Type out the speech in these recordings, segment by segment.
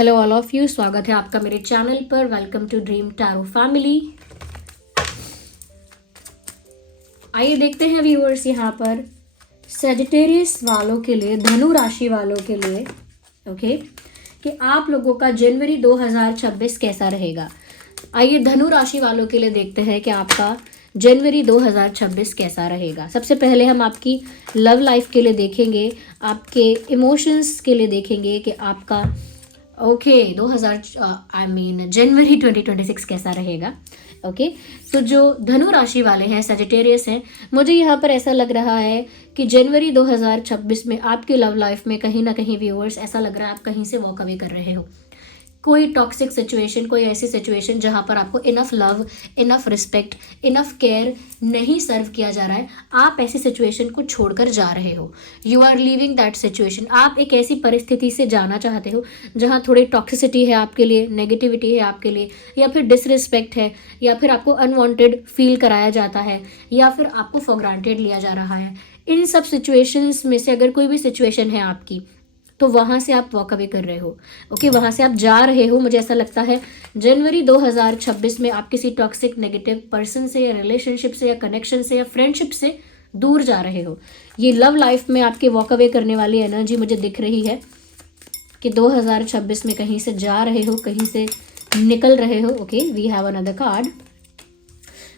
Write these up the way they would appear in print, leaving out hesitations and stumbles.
Hello all of you, स्वागत है आपका मेरे चैनल पर। Welcome to dream tarot family. आइए देखते हैं व्यूअर्स यहाँ पर सजिटेरियस वालों के लिए, धनु राशि वालों के लिए ओके कि आप लोगों का जनवरी 2026 कैसा रहेगा। आइए धनु राशि वालों के लिए देखते हैं कि आपका जनवरी 2026 कैसा रहेगा। सबसे पहले हम आपकी लव लाइफ के लिए देखेंगे, आपके इमोशंस के लिए देखेंगे कि आपका जनवरी 2026 कैसा रहेगा। तो जो धनु राशि वाले हैं, सजिटेरियस हैं, मुझे यहाँ पर ऐसा लग रहा है कि जनवरी 2026 में आपकी लव लाइफ में कहीं ना कहीं व्यूअर्स ऐसा लग रहा है आप कहीं से वॉक अवे कर रहे हो। कोई टॉक्सिक सिचुएशन, कोई ऐसी सिचुएशन जहाँ पर आपको enough love, enough respect, enough care नहीं सर्व किया जा रहा है, आप ऐसी सिचुएशन को छोड़कर जा रहे हो। You are leaving that situation. आप एक ऐसी परिस्थिति से जाना चाहते हो जहाँ थोड़ी टॉक्सिसिटी है आपके लिए, नेगेटिविटी है आपके लिए, या फिर डिसरिस्पेक्ट है, या फिर आपको अनवांटेड फील कराया जाता है, या फिर आपको फॉर ग्रांटेड लिया जा रहा है। इन सब सिचुएशंस में से अगर कोई भी सिचुएशन है आपकी, तो वहाँ से आप वॉक अवे कर रहे हो। वहाँ से आप जा रहे हो। मुझे ऐसा लगता है जनवरी 2026 में आप किसी टॉक्सिक नेगेटिव पर्सन से या रिलेशनशिप से या कनेक्शन से या फ्रेंडशिप से दूर जा रहे हो। ये लव लाइफ में आपके वॉक अवे करने वाली एनर्जी मुझे दिख रही है कि 2026 में कहीं से जा रहे हो, कहीं से निकल रहे हो। We have another card.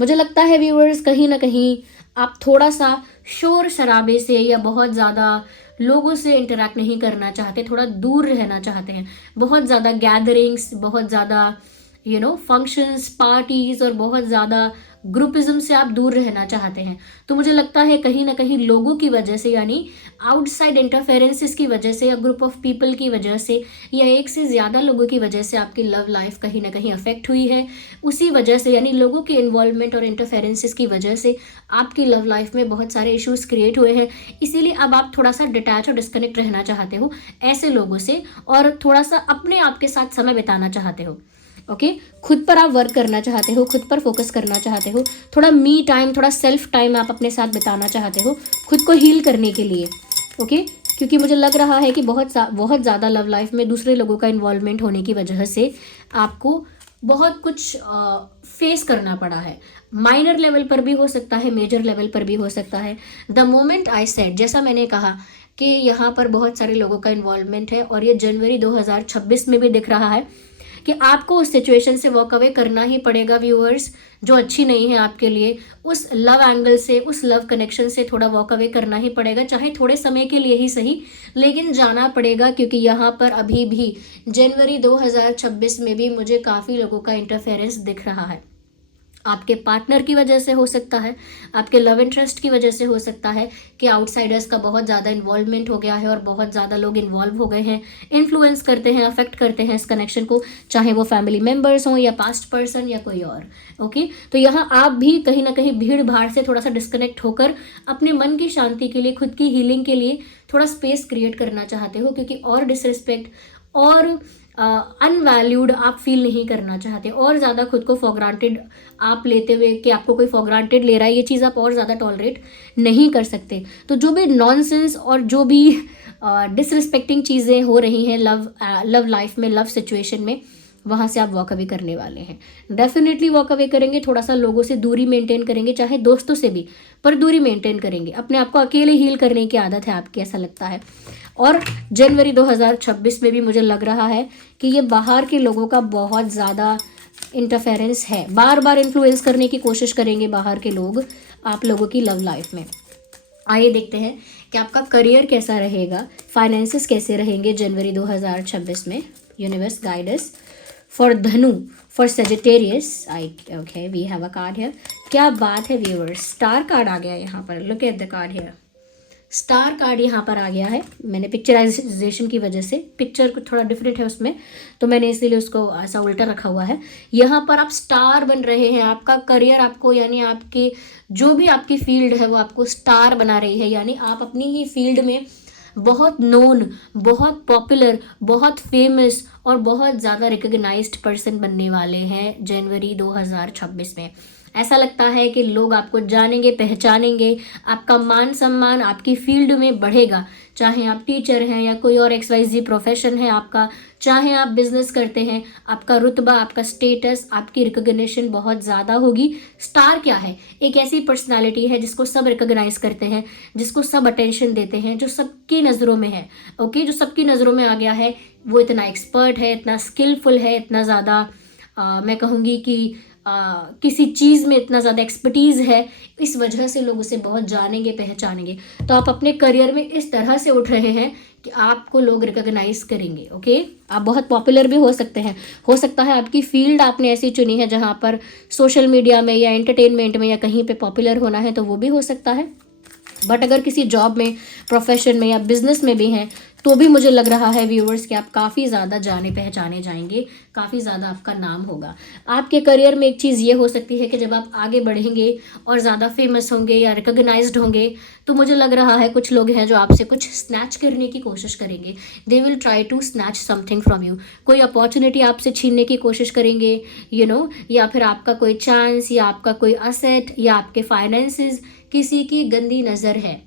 मुझे लगता है व्यूअर्स कहीं ना कहीं आप थोड़ा सा शोर शराबे से या बहुत ज़्यादा लोगों से इंटरेक्ट नहीं करना चाहते, थोड़ा दूर रहना चाहते हैं। बहुत ज़्यादा गैदरिंग्स, बहुत ज़्यादा फंक्शंस, पार्टीज और बहुत ज़्यादा ग्रुपिज्म से आप दूर रहना चाहते हैं। तो मुझे लगता है कहीं ना कहीं लोगों की वजह से, यानी आउटसाइड इंटरफेरेंसेस की वजह से या ग्रुप ऑफ पीपल की वजह से या एक से ज़्यादा लोगों की वजह से आपकी लव लाइफ कहीं ना कहीं अफेक्ट हुई है। उसी वजह से, यानी लोगों के इन्वॉल्वमेंट और इंटरफेरेंसेस की वजह से आपकी लव लाइफ में बहुत सारे इश्यूज क्रिएट हुए हैं। इसीलिए अब आप थोड़ा सा डिटैच और डिस्कनेक्ट रहना चाहते हो ऐसे लोगों से, और थोड़ा सा अपने आप के साथ समय बिताना चाहते हो। खुद पर आप वर्क करना चाहते हो, खुद पर फोकस करना चाहते हो, थोड़ा मी टाइम, थोड़ा सेल्फ टाइम आप अपने साथ बिताना चाहते हो खुद को हील करने के लिए। क्योंकि मुझे लग रहा है कि बहुत ज़्यादा लव लाइफ में दूसरे लोगों का इन्वॉल्वमेंट होने की वजह से आपको बहुत कुछ फेस करना पड़ा है। माइनर लेवल पर भी हो सकता है, मेजर लेवल पर भी हो सकता है। द मोमेंट आई सेड, जैसा मैंने कहा कि यहाँ पर बहुत सारे लोगों का इन्वॉल्वमेंट है, और ये जनवरी 2026 में भी दिख रहा है कि आपको उस सिचुएशन से वॉक अवे करना ही पड़ेगा व्यूअर्स, जो अच्छी नहीं है आपके लिए। उस लव एंगल से, उस लव कनेक्शन से थोड़ा वॉक अवे करना ही पड़ेगा, चाहे थोड़े समय के लिए ही सही, लेकिन जाना पड़ेगा। क्योंकि यहाँ पर अभी भी जनवरी 2026 में भी मुझे काफ़ी लोगों का इंटरफेरेंस दिख रहा है। आपके पार्टनर की वजह से हो सकता है, आपके लव इंटरेस्ट की वजह से हो सकता है कि आउटसाइडर्स का बहुत ज़्यादा इन्वॉल्वमेंट हो गया है और बहुत ज़्यादा लोग इन्वॉल्व हो गए हैं, इन्फ्लुएंस करते हैं, अफेक्ट करते हैं इस कनेक्शन को, चाहे वो फैमिली मेम्बर्स हों या पास्ट पर्सन या कोई और। तो यहाँ आप भी कहीं ना कहीं भीड़ भाड़ से थोड़ा सा डिस्कनेक्ट होकर अपने मन की शांति के लिए, खुद की हीलिंग के लिए थोड़ा स्पेस क्रिएट करना चाहते हो, क्योंकि और डिसरिस्पेक्ट और अनवैल्यूड आप फील नहीं करना चाहते, और ज़्यादा खुद को फॉर ग्रांटेड आप लेते हुए कि आपको कोई फॉर ग्रांटेड ले रहा है, ये चीज़ आप और ज़्यादा टॉलरेट नहीं कर सकते। तो जो भी नॉनसेंस और जो भी डिसरिस्पेक्टिंग चीज़ें हो रही हैं लव लाइफ में, लव सिचुएशन में, वहाँ से आप वॉक अवे करने वाले हैं। डेफिनेटली वॉक अवे करेंगे, थोड़ा सा लोगों से दूरी मेंटेन करेंगे, चाहे दोस्तों से भी, पर दूरी मेंटेन करेंगे। अपने आप को अकेले हील करने की आदत है आपकी, ऐसा लगता है। और जनवरी 2026 में भी मुझे लग रहा है कि ये बाहर के लोगों का बहुत ज़्यादा इंटरफेरेंस है, बार बार इन्फ्लुएंस करने की कोशिश करेंगे बाहर के लोग आप लोगों की लव लाइफ में। आइए देखते हैं कि आपका करियर कैसा रहेगा, फाइनेंसेस कैसे रहेंगे जनवरी 2026 में। Universe guide us for Dhanu, for Sagittarius. We have a card here. क्या बात है व्यूअर्स, स्टार कार्ड आ गया यहाँ पर। Look at the card here. Star card यहाँ पर आ गया है। मैंने पिक्चराइजेशन की वजह से, पिक्चर को थोड़ा डिफरेंट है उसमें, तो मैंने इसीलिए उसको ऐसा उल्टा रखा हुआ है। यहाँ पर आप स्टार बन रहे हैं। आपका करियर आपको, यानी आपके जो भी आपकी फील्ड है वो आपको स्टार बना रही है, यानी आप अपनी ही फील्ड में बहुत नोन, बहुत पॉपुलर, बहुत फेमस और बहुत ज़्यादा रिकग्नाइज्ड पर्सन बनने वाले हैं जनवरी 2026 में। ऐसा लगता है कि लोग आपको जानेंगे, पहचानेंगे, आपका मान सम्मान आपकी फील्ड में बढ़ेगा, चाहे आप टीचर हैं या कोई और XYZ प्रोफेशन है आपका, चाहे आप बिजनेस करते हैं, आपका रुतबा, आपका स्टेटस, आपकी रिकॉग्निशन बहुत ज़्यादा होगी। स्टार क्या है? एक ऐसी पर्सनालिटी है जिसको सब रिकॉग्नाइज करते हैं, जिसको सब अटेंशन देते हैं, जो सबकी नज़रों में है। ओके, जो सबकी नज़रों में आ गया है, वो इतना एक्सपर्ट है, इतना स्किलफुल है, इतना ज़्यादा मैं कहूँगी कि किसी चीज़ में इतना ज़्यादा एक्सपर्टीज़ है, इस वजह से लोग उसे बहुत जानेंगे, पहचानेंगे। तो आप अपने करियर में इस तरह से उठ रहे हैं कि आपको लोग रिकॉग्नाइज करेंगे। ओके, आप बहुत पॉपुलर भी हो सकते हैं, हो सकता है आपकी फील्ड आपने ऐसी चुनी है जहाँ पर सोशल मीडिया में या एंटरटेनमेंट में या कहीं पे पॉपुलर होना है, तो वो भी हो सकता है। बट अगर किसी जॉब में, प्रोफेशन में या बिजनेस में भी हैं, तो भी मुझे लग रहा है व्यूअर्स कि आप काफ़ी ज़्यादा जाने पहचाने जाएंगे, काफ़ी ज़्यादा आपका नाम होगा। आपके करियर में एक चीज़ ये हो सकती है कि जब आप आगे बढ़ेंगे और ज़्यादा फेमस होंगे या रिकॉग्नाइज्ड होंगे, तो मुझे लग रहा है कुछ लोग हैं जो आपसे कुछ स्नैच करने की कोशिश करेंगे। They will try to snatch something from you. कोई अपॉर्चुनिटी आपसे छीनने की कोशिश करेंगे, या फिर आपका कोई चांस या आपका कोई असेट या आपके फाइनेंसेस किसी की गंदी नज़र है।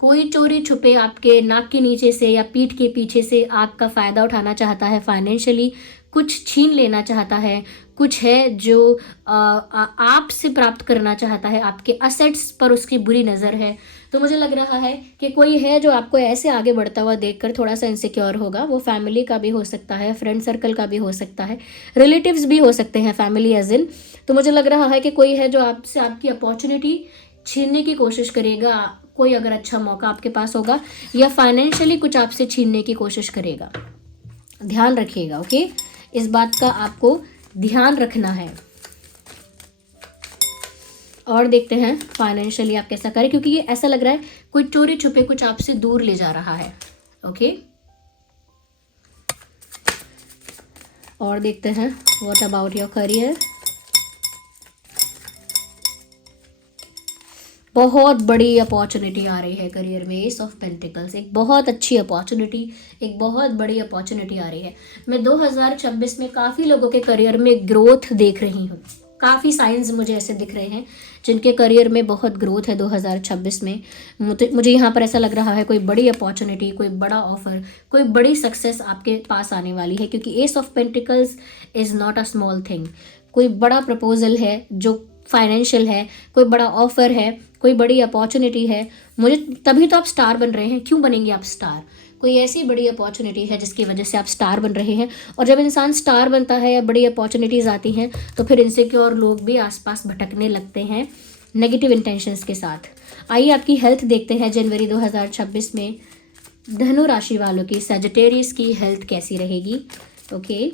कोई चोरी छुपे आपके नाक के नीचे से या पीठ के पीछे से आपका फ़ायदा उठाना चाहता है, फाइनेंशियली कुछ छीन लेना चाहता है, कुछ है जो आपसे प्राप्त करना चाहता है, आपके असेट्स पर उसकी बुरी नज़र है। तो मुझे लग रहा है कि कोई है जो आपको ऐसे आगे बढ़ता हुआ देखकर थोड़ा सा इनसिक्योर होगा। वो फैमिली का भी हो सकता है, फ्रेंड सर्कल का भी हो सकता है, रिलेटिव्स भी हो सकते हैं, फैमिली एज इन। तो मुझे लग रहा है कि कोई है जो आपसे आपकी अपॉर्चुनिटी छीनने की कोशिश करेगा। कोई अगर अच्छा मौका आपके पास होगा या फाइनेंशियली कुछ आपसे छीनने की कोशिश करेगा, ध्यान रखिएगा। ओके, इस बात का आपको ध्यान रखना है। और देखते हैं फाइनेंशियली आप कैसा करें, क्योंकि ये ऐसा लग रहा है कोई चोरी छुपे कुछ आपसे दूर ले जा रहा है। ओके, और देखते हैं व्हाट अबाउट योर करियर। बहुत बड़ी अपॉर्चुनिटी आ रही है करियर में, एस ऑफ पेंटिकल्स, एक बहुत अच्छी अपॉर्चुनिटी, एक बहुत बड़ी अपॉर्चुनिटी आ रही है। मैं 2026 में काफ़ी लोगों के करियर में ग्रोथ देख रही हूँ। काफ़ी साइंस मुझे ऐसे दिख रहे हैं जिनके करियर में बहुत ग्रोथ है 2026 में। मुझे यहाँ पर ऐसा लग रहा है कोई बड़ी अपॉर्चुनिटी, कोई बड़ा ऑफर, कोई बड़ी सक्सेस आपके पास आने वाली है, क्योंकि S of pentacles is not a small thing. कोई बड़ा प्रपोजल है जो फाइनेंशियल है, कोई बड़ा ऑफर है, कोई बड़ी अपॉर्चुनिटी है। मुझे तभी तो आप स्टार बन रहे हैं। क्यों बनेंगे आप स्टार? कोई ऐसी बड़ी अपॉर्चुनिटी है जिसकी वजह से आप स्टार बन रहे हैं। और जब इंसान स्टार बनता है या बड़ी अपॉर्चुनिटीज़ आती हैं, तो फिर इनसिक्योर लोग भी आसपास भटकने लगते हैं नेगेटिव इंटेंशंस के साथ। आइए आपकी हेल्थ देखते हैं जनवरी 2026 में धनु राशि वालों की, सजिटेरियस की हेल्थ कैसी रहेगी। ओके,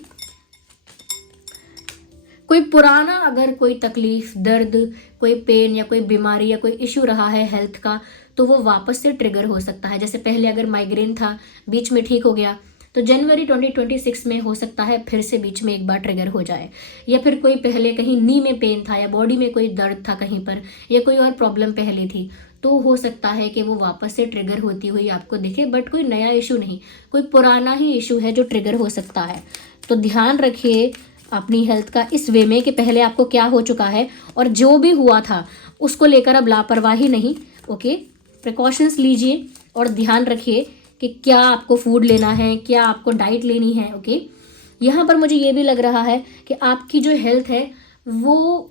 कोई पुराना अगर कोई तकलीफ, दर्द, कोई पेन या कोई बीमारी या कोई इशू रहा है हेल्थ का, तो वो वापस से ट्रिगर हो सकता है। जैसे पहले अगर माइग्रेन था, बीच में ठीक हो गया, तो जनवरी 2026 में हो सकता है फिर से बीच में एक बार ट्रिगर हो जाए। या फिर कोई पहले कहीं नी में पेन था या बॉडी में कोई दर्द था कहीं पर, या कोई और प्रॉब्लम पहले थी, तो हो सकता है कि वो वापस से ट्रिगर होती हुई आपको दिखे। बट कोई नया इशू नहीं, कोई पुराना ही इशू है जो ट्रिगर हो सकता है। तो ध्यान रखिए अपनी हेल्थ का इस वे में कि पहले आपको क्या हो चुका है और जो भी हुआ था उसको लेकर अब लापरवाही नहीं। ओके, प्रिकॉशंस लीजिए और ध्यान रखिए कि क्या आपको फूड लेना है, क्या आपको डाइट लेनी है। ओके, यहाँ पर मुझे ये भी लग रहा है कि आपकी जो हेल्थ है वो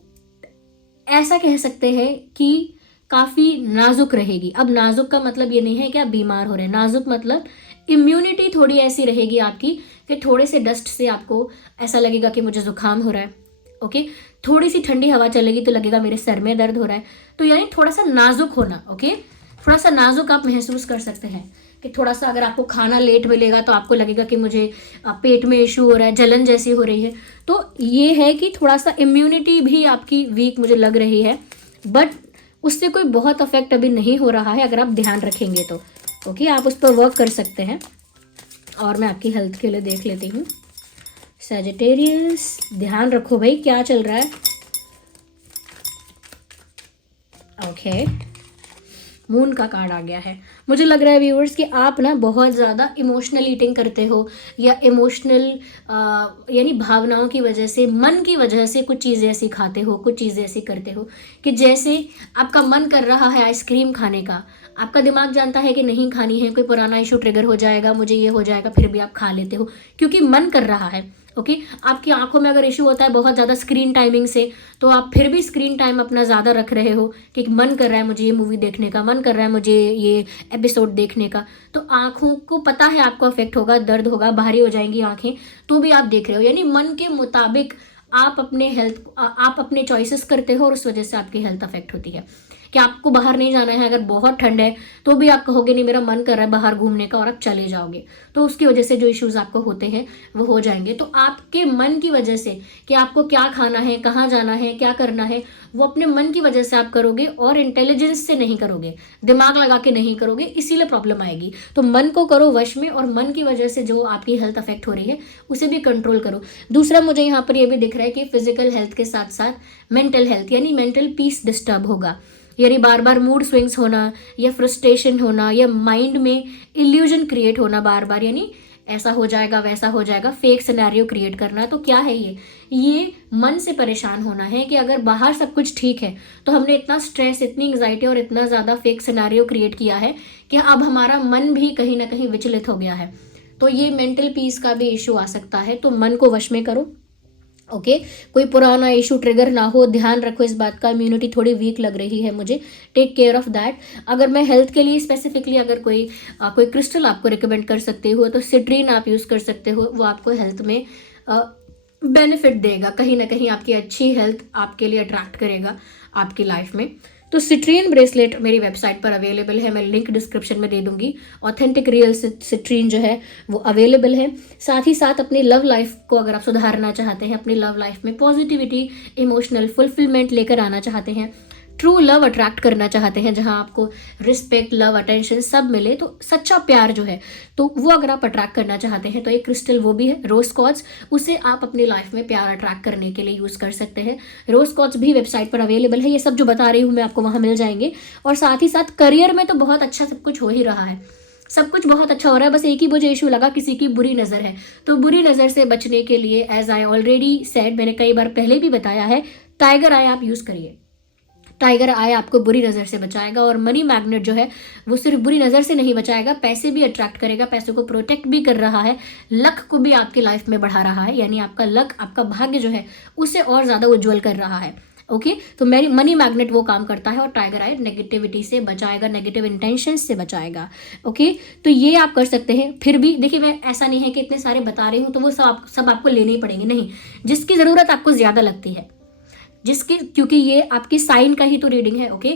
ऐसा कह सकते हैं कि काफ़ी नाजुक रहेगी। अब नाजुक का मतलब ये नहीं है कि आप बीमार हो रहे हैं, नाजुक मतलब इम्यूनिटी थोड़ी ऐसी रहेगी आपकी कि थोड़े से डस्ट से आपको ऐसा लगेगा कि मुझे जुकाम हो रहा है। ओके, थोड़ी सी ठंडी हवा चलेगी तो लगेगा मेरे सर में दर्द हो रहा है। तो यानी थोड़ा सा नाजुक होना। ओके, थोड़ा सा नाजुक आप महसूस कर सकते हैं कि थोड़ा सा अगर आपको खाना लेट मिलेगा तो आपको लगेगा कि मुझे पेट में इशू हो रहा है, जलन जैसी हो रही है। तो ये है कि थोड़ा सा इम्यूनिटी भी आपकी वीक मुझे लग रही है, बट उससे कोई बहुत अफेक्ट अभी नहीं हो रहा है अगर आप ध्यान रखेंगे तो। ओके, आप उस पर वर्क कर सकते हैं। और मैं आपकी हेल्थ के लिए देख लेती हूँ। सजिटेरियस, ध्यान रखो भाई क्या चल रहा है। ओके, मून का कार्ड आ गया है। मुझे लग रहा है व्यूअर्स कि आप ना बहुत ज़्यादा इमोशनल ईटिंग करते हो, या इमोशनल यानी भावनाओं की वजह से, मन की वजह से कुछ चीज़ें ऐसी खाते हो, कुछ चीज़ें ऐसी करते हो कि जैसे आपका मन कर रहा है आइसक्रीम खाने का, आपका दिमाग जानता है कि नहीं खानी है, कोई पुराना इशू ट्रिगर हो जाएगा, मुझे ये हो जाएगा, फिर भी आप खा लेते हो क्योंकि मन कर रहा है। ओके, आपकी आंखों में अगर इशू होता है बहुत ज़्यादा स्क्रीन टाइमिंग से, तो आप फिर भी स्क्रीन टाइम अपना ज़्यादा रख रहे हो कि मन कर रहा है मुझे ये मूवी देखने का, मन कर रहा है मुझे ये एपिसोड देखने का, तो आंखों को पता है आपको अफेक्ट होगा, दर्द होगा, भारी हो जाएंगी आंखें, तो भी आप देख रहे हो। यानी मन के मुताबिक आप अपने चॉइसेस करते हो और उस वजह से आपकी हेल्थ अफेक्ट होती है। कि आपको बाहर नहीं जाना है, अगर बहुत ठंड है तो भी आप कहोगे नहीं मेरा मन कर रहा है बाहर घूमने का, और आप चले जाओगे, तो उसकी वजह से जो इश्यूज आपको होते हैं वो हो जाएंगे। तो आपके मन की वजह से कि आपको क्या खाना है, कहाँ जाना है, क्या करना है, वो अपने मन की वजह से आप करोगे और इंटेलिजेंस से नहीं करोगे, दिमाग लगा के नहीं करोगे, इसीलिए प्रॉब्लम आएगी। तो मन को करो वश में, और मन की वजह से जो आपकी हेल्थ अफेक्ट हो रही है उसे भी कंट्रोल करो। दूसरा मुझे यहाँ पर ये भी दिख रहा है कि फिजिकल हेल्थ के साथ साथ मेंटल हेल्थ यानी मेंटल पीस डिस्टर्ब होगा, यानी बार बार मूड स्विंग्स होना, या फ्रस्ट्रेशन होना, या माइंड में इल्यूजन क्रिएट होना बार बार, यानी ऐसा हो जाएगा वैसा हो जाएगा, फेक सिनेरियो क्रिएट करना। तो क्या है ये मन से परेशान होना है कि अगर बाहर सब कुछ ठीक है तो हमने इतना स्ट्रेस, इतनी एंग्जाइटी और इतना ज़्यादा फेक सिनेरियो क्रिएट किया है कि अब हमारा मन भी कहीं ना कहीं विचलित हो गया है। तो ये मेंटल पीस का भी इशू आ सकता है, तो मन को वश में करो। ओके, कोई पुराना इशू ट्रिगर ना हो, ध्यान रखो इस बात का। इम्यूनिटी थोड़ी वीक लग रही है मुझे, टेक केयर ऑफ दैट। अगर मैं हेल्थ के लिए स्पेसिफिकली अगर कोई क्रिस्टल आपको रिकमेंड कर सकती हो तो सिट्रीन आप यूज़ कर सकते हो, वो आपको हेल्थ में बेनिफिट देगा, कहीं ना कहीं आपकी अच्छी हेल्थ आपके लिए अट्रैक्ट करेगा आपकी लाइफ में। तो सिट्रीन ब्रेसलेट मेरी वेबसाइट पर अवेलेबल है, मैं लिंक डिस्क्रिप्शन में दे दूंगी। ऑथेंटिक रियल सिट्रीन जो है वो अवेलेबल है। साथ ही साथ अपनी लव लाइफ को अगर आप सुधारना चाहते हैं, अपनी लव लाइफ में पॉजिटिविटी, इमोशनल फुलफिलमेंट लेकर आना चाहते हैं, ट्रू लव अट्रैक्ट करना चाहते हैं जहां आपको रिस्पेक्ट, लव, अटेंशन सब मिले, तो सच्चा प्यार जो है तो वो अगर आप अट्रैक्ट करना चाहते हैं तो एक क्रिस्टल वो भी है रोज क्वार्ट्ज, उसे आप अपनी लाइफ में प्यार अट्रैक्ट करने के लिए यूज़ कर सकते हैं। रोज क्वार्ट्ज भी वेबसाइट पर अवेलेबल है, ये सब जो बता रही हूँ मैं आपको वहाँ मिल जाएंगे। और साथ ही साथ करियर में तो बहुत अच्छा सब कुछ हो ही रहा है, सब कुछ बहुत अच्छा हो रहा है, बस एक ही मुझे इशू लगा किसी की बुरी नज़र है। तो बुरी नज़र से बचने के लिए एज आई ऑलरेडी सेड, मैंने कई बार पहले भी बताया है, टाइगर आई आप यूज़ करिए। टाइगर आई आपको बुरी नज़र से बचाएगा, और मनी मैग्नेट जो है वो सिर्फ बुरी नज़र से नहीं बचाएगा, पैसे भी अट्रैक्ट करेगा, पैसों को प्रोटेक्ट भी कर रहा है, लक को भी आपकी लाइफ में बढ़ा रहा है, यानी आपका लक, आपका भाग्य जो है उसे और ज़्यादा उज्जवल कर रहा है। ओके, तो मेरी मनी मैग्नेट वो काम करता है, और टाइगर आई नेगेटिविटी से बचाएगा, नेगेटिव इंटेंशन से बचाएगा। ओके, तो ये आप कर सकते हैं। फिर भी देखिए, मैं ऐसा नहीं है कि इतने सारे बता रही हूँ तो वो सब आपको लेने ही पड़ेंगे, नहीं, जिसकी ज़रूरत आपको ज़्यादा लगती है, क्योंकि ये आपकी साइन का ही तो रीडिंग है। ओके,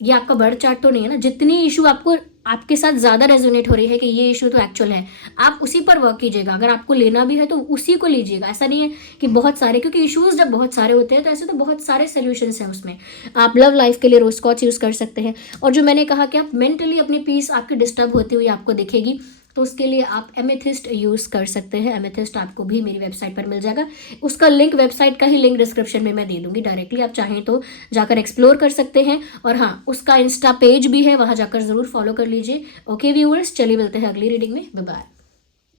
ये आपका बर्थ चार्ट तो नहीं है ना। जितनी इशू आपको आपके साथ ज़्यादा रेजोनेट हो रही है कि ये इशू तो एक्चुअल है, आप उसी पर वर्क कीजिएगा। अगर आपको लेना भी है तो उसी को लीजिएगा, ऐसा नहीं है कि बहुत सारे, क्योंकि इश्यूज जब बहुत सारे होते हैं तो ऐसे तो बहुत सारे सोल्यूशंस हैं उसमें। आप लव लाइफ के लिए रोज क्वार्ट्ज यूज़ कर सकते हैं, और जो मैंने कहा कि आप मेंटली अपनी पीस आपकी डिस्टर्ब होती हुई आपको दिखेगी तो उसके लिए आप एमेथिस्ट यूज़ कर सकते हैं। एमेथिस्ट आपको भी मेरी वेबसाइट पर मिल जाएगा, उसका लिंक, वेबसाइट का ही लिंक डिस्क्रिप्शन में मैं दे दूंगी डायरेक्टली, आप चाहें तो जाकर एक्सप्लोर कर सकते हैं। और हाँ, उसका इंस्टा पेज भी है, वहाँ जाकर ज़रूर फॉलो कर लीजिए। ओके व्यूअर्स, चलिए मिलते हैं अगली रीडिंग में, बाय बाय।